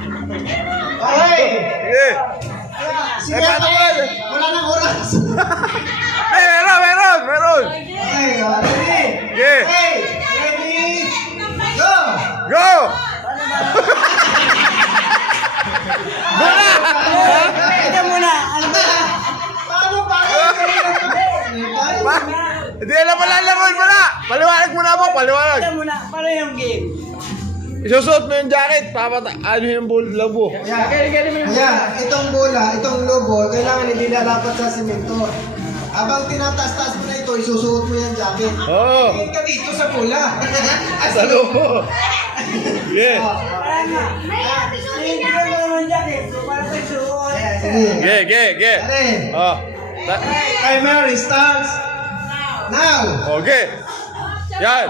Okay. Sige. Sige, paano ba? wala nang oras. Ay, meron. Okay, ready? Sige. Okay, ready? Go! Go! Ito muna. Paano? Hindi alam pala laman pala. Paliwanag muna po, paliwanag. Ito muna. Paano yung game? Isusuot mo yung jacket, ano yung labo. Ayan, itong bola, itong lobo, kailangan nilalapat sa simento. Habang tinataas-taas mo na ito, isusuot mo yung jacket. Oo. Tingin ka dito sa bola. Sa loob. Yeah. Parang nga. Hindi ko naman jacket. So, para sa suot. Sige. Ge. Pare, Oh. timer starts now. Okay. Yan.